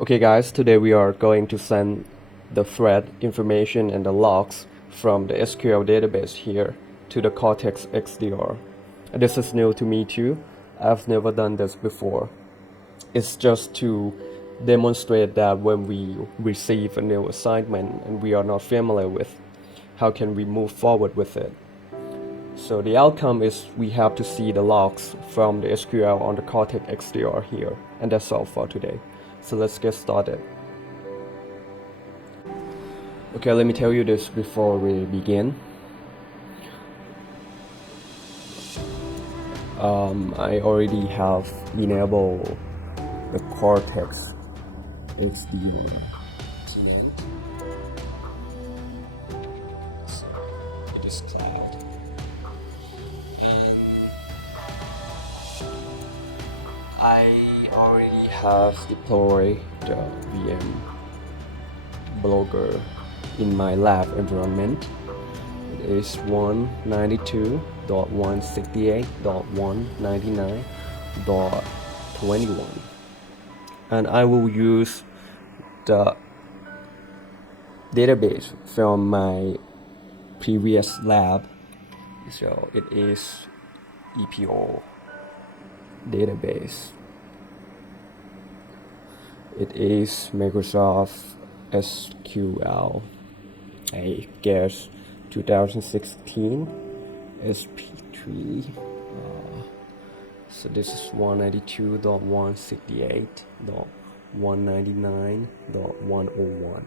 Okay guys, today we are going to send the thread information and the logs from the SQL database here to the Cortex XDR. This is new to me too. I've never done this before. It's just to demonstrate that when we receive a new assignment and we are not familiar with, how can we move forward with it? So the outcome is we have to see the logs from the SQL on the Cortex XDR here, and that's all for today. So let's get started. Okay, let me tell you this before we begin. I already have enabled the Cortex XDR. It is cloud. I already have deployed the VM Blogger in my lab environment. It is 192.168.199.21, and I will use the database from my previous lab. So it is EPO database. It is Microsoft SQL, I guess 2016 SP3. So this is 192.168.199.101.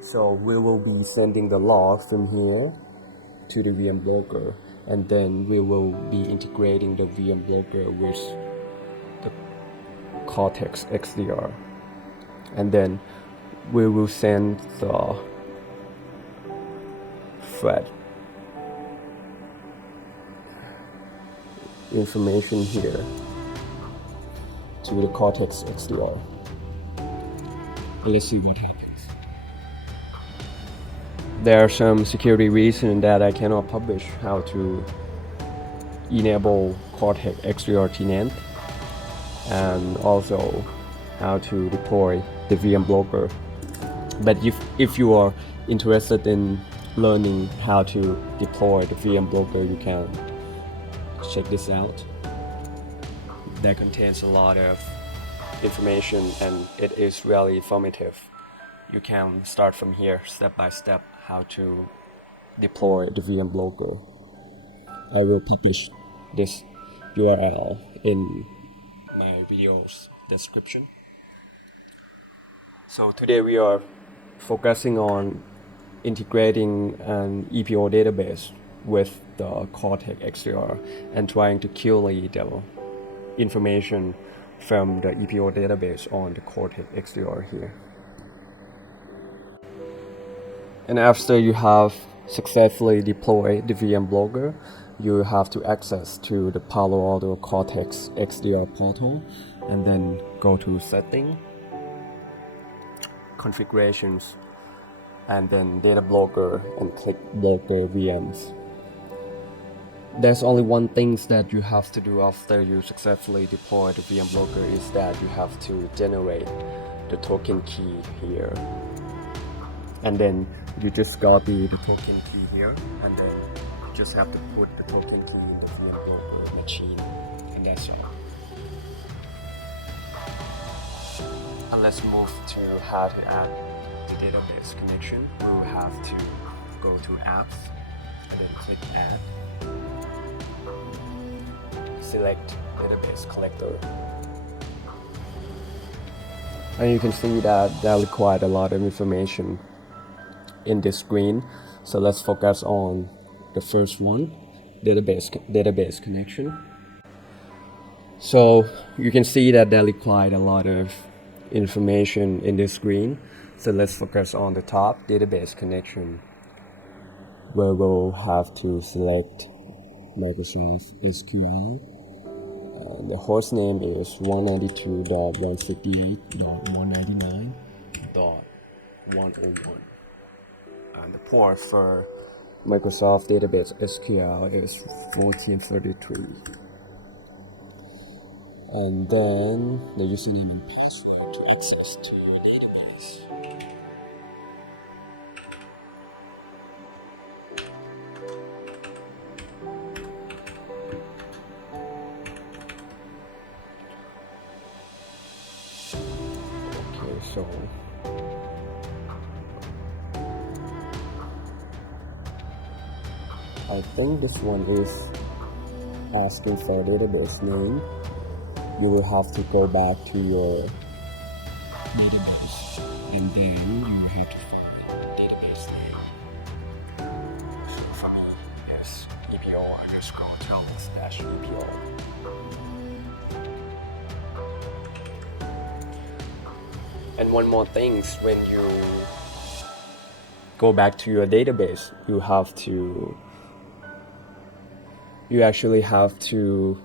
So we will be sending the log from here to the VM Blogger, and then we will be integrating the VM Blogger with the Cortex XDR, and then we will send the thread information here to the Cortex XDR. Let's see what happens. There are some security reasons that I cannot publish how to enable Cortex XDR tenant, and also how to deploy the VM Blogger. But if you are interested in learning how to deploy the VM Blogger, you can check this out. That contains a lot of information and it is really informative. You can start from here step by step how to deploy the VM Blogger. I will publish this URL in my video's description. So today we are focusing on integrating an EPO database with the Cortex XDR and trying to curate the information from the EPO database on the Cortex XDR here. And after you have successfully deployed the VM Blogger, you have to access to the Palo Cortex XDR portal and then go to Setting, Configurations, and then Data Blogger and click Blogger VMs. There's only one thing that you have to do after you successfully deploy the VM Blogger is that you have to generate the token key here. And then you just copy the token key here, and then you just have to put the token key in the VM Blogger machine, and that's all. And let's move to how to add the database connection. We will have to go to Apps, and then click Add. Select Database Collector. And you can see that required a lot of information in this screen. So let's focus on the first one, database connection. So you can see that required a lot of information in this screen. So let's focus on the top, database connection, where we'll have to select Microsoft SQL. The host name is 192.168.199.101. And the port for Microsoft Database SQL is 1433. And then the username and password to access to So I think this one is asking for a database name. You will have to go back to your database and then you will have to find database name. For me, yes, EPO_Telix-EPO. And one more thing, when you go back to your database, you actually have to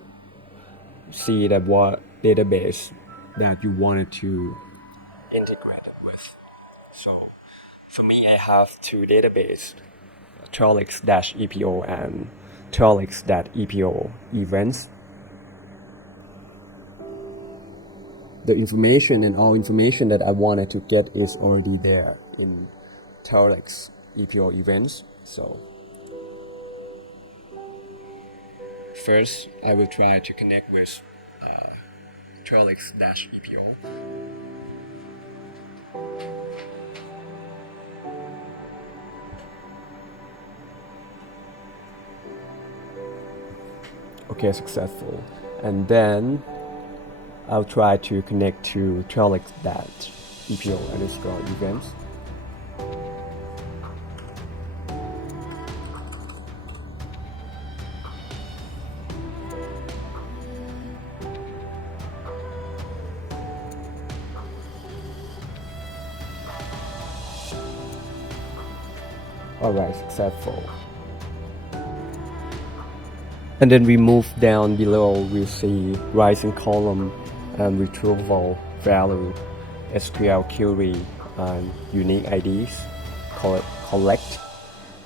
see that what database that you wanted to integrate it with. So for me, I have two databases, Telix-EPO and Telix.EPO events. The information and all information that I wanted to get is already there in Telix-EPO events. So first, I will try to connect with Telix-EPO. Okay, successful. And then I'll try to connect to Telix.EPO_events. Alright, successful. And then we move down below, we see rising column and retrieval value, SQL query, and unique IDs. Collect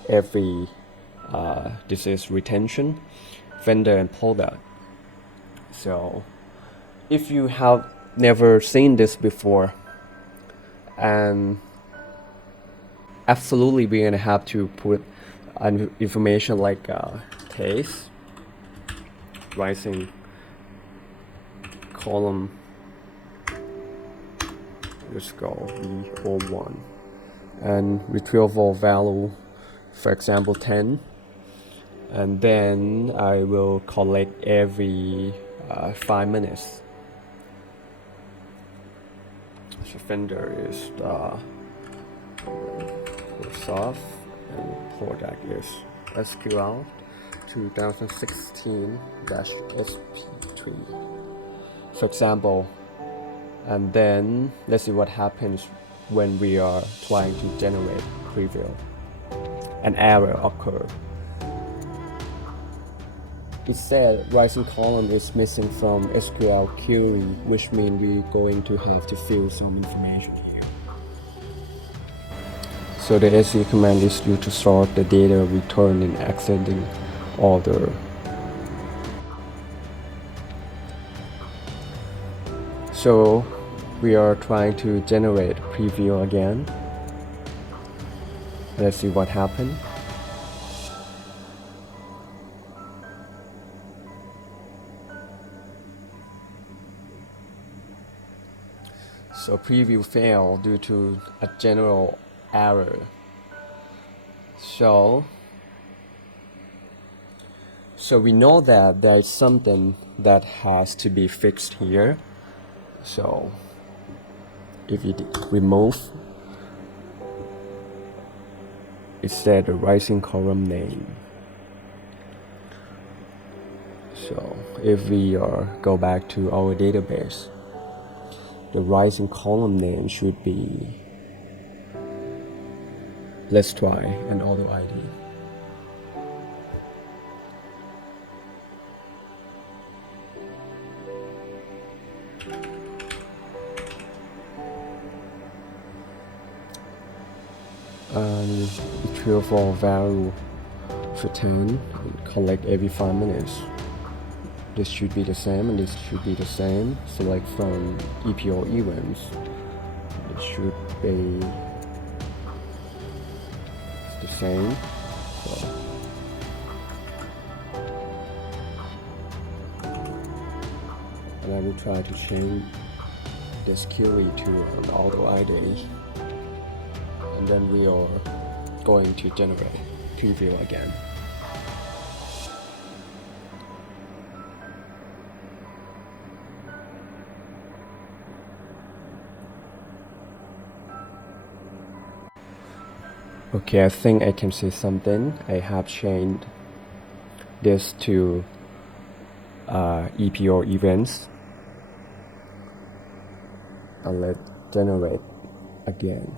every, this is retention, vendor and product. So if you have never seen this before, and absolutely we're gonna have to put information like case, rising column, let's go V01, and retrieval value, for example 10, and then I will collect every 5 minutes. So vendor is Microsoft and product is SQL 2016-SP3, for example. And then let's see what happens when we are trying to generate preview. An error occurred. It said rising column is missing from SQL query, which means we're going to have to fill some information here. So the SE command is used to sort the data returned in ascending order. So we are trying to generate preview again. Let's see what happened. So preview failed due to a general error. So we know that there is something that has to be fixed here. So if you remove, it said the rising column name. So if we go back to our database, the rising column name should be, let's try an auto ID. And retrieval value for 10 and collect every 5 minutes. This should be the same and this should be the same. Select from EPO events. It should be the same. So and I will try to change this query to an auto ID, and then we are going to generate preview again. Okay, I think I can see something. I have changed this to EPO events, and let's generate again.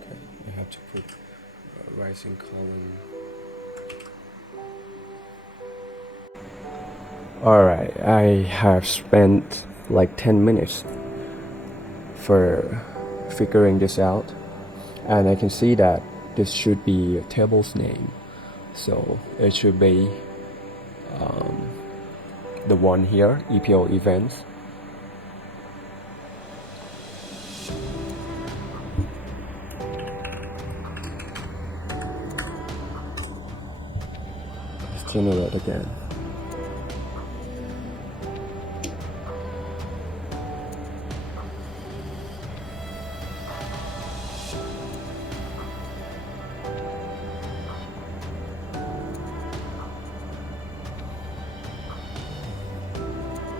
Okay, I have to put a rising column. Alright, I have spent like 10 minutes for figuring this out, and I can see that this should be a table's name, so it should be the one here, EPO events. Let's generate again.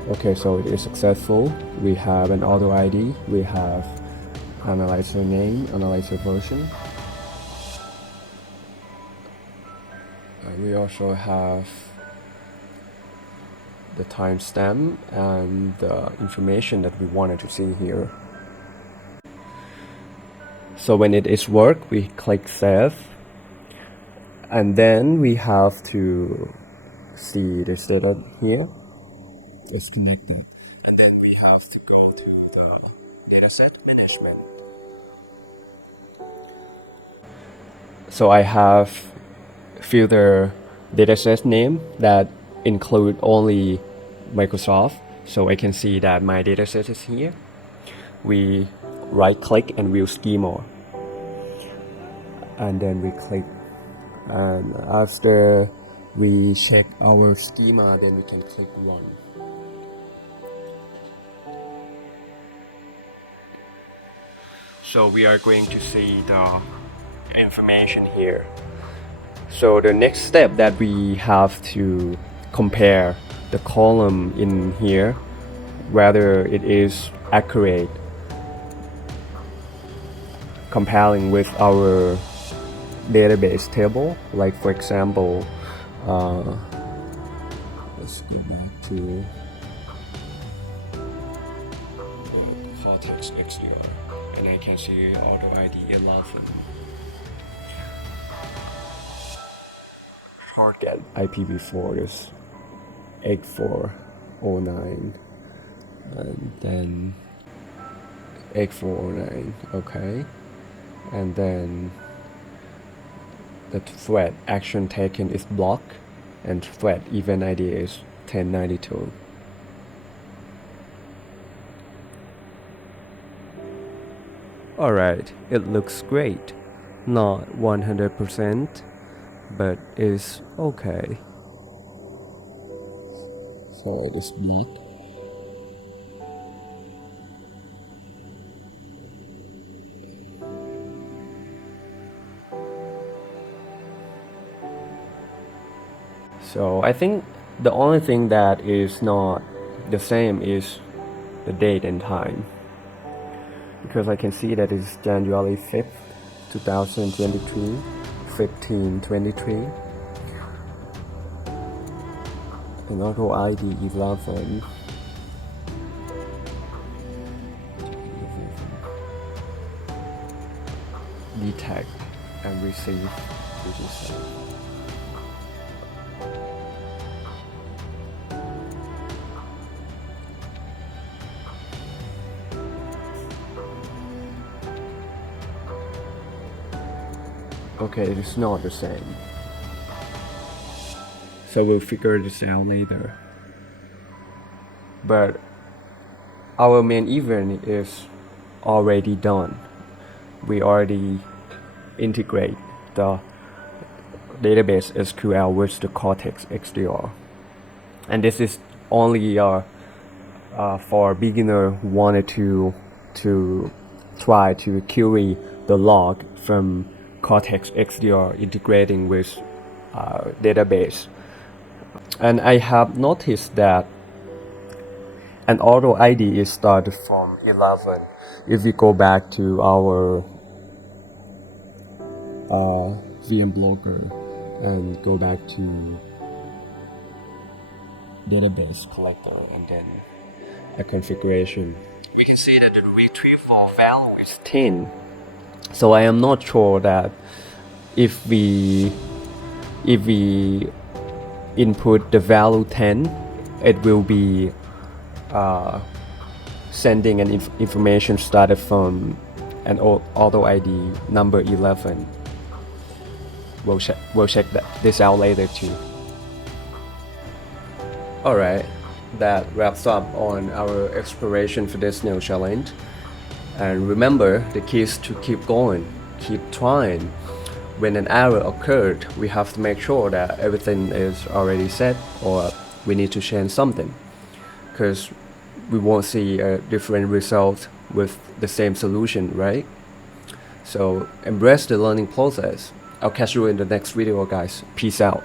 Okay, so it is successful. We have an auto ID, we have analyzer name, analyzer version. We also have the timestamp and the information that we wanted to see here. So when it is work, we click save, and then we have to see this data here. It's connected, and then we have to go to the dataset management. So I have filter dataset name that include only Microsoft, so I can see that my dataset is here. We right click and view schema, and then we click, and after we check our schema, then we can click run. So we are going to see the information here. So the next step that we have to compare the column in here, whether it is accurate, comparing with our database table. Like for example, let's go back to Cortex XDR, and I can see auto ID 11. Target IPv4 is 8409, and then 8409. Okay, and then the thread action taken is block, and thread event ID is 1092. Alright, it looks great. Not 100%, but it's okay. So it is black. So I think the only thing that is not the same is the date and time, because I can see that it's January 5th, 2023, 15:23, and auto ID 11. Detect and receive, which is okay, it's not the same. So we'll figure this out later. But our main event is already done. We already integrate the database SQL with the Cortex XDR. and this is only for beginner who wanted to try to query the log from Cortex XDR integrating with database. And I have noticed that an auto ID is started from 11. If we go back to our VM Blogger and go back to database collector and then a configuration, we can see that the retrieval value is 10. So I am not sure that if we input the value 10, it will be sending an information started from an auto ID number 11. We'll check this out later too. Alright, that wraps up on our exploration for this new challenge. And remember, the key is to keep going, keep trying. When an error occurred, we have to make sure that everything is already set, or we need to change something, because we won't see a different result with the same solution, right? So embrace the learning process. I'll catch you in the next video, guys. Peace out.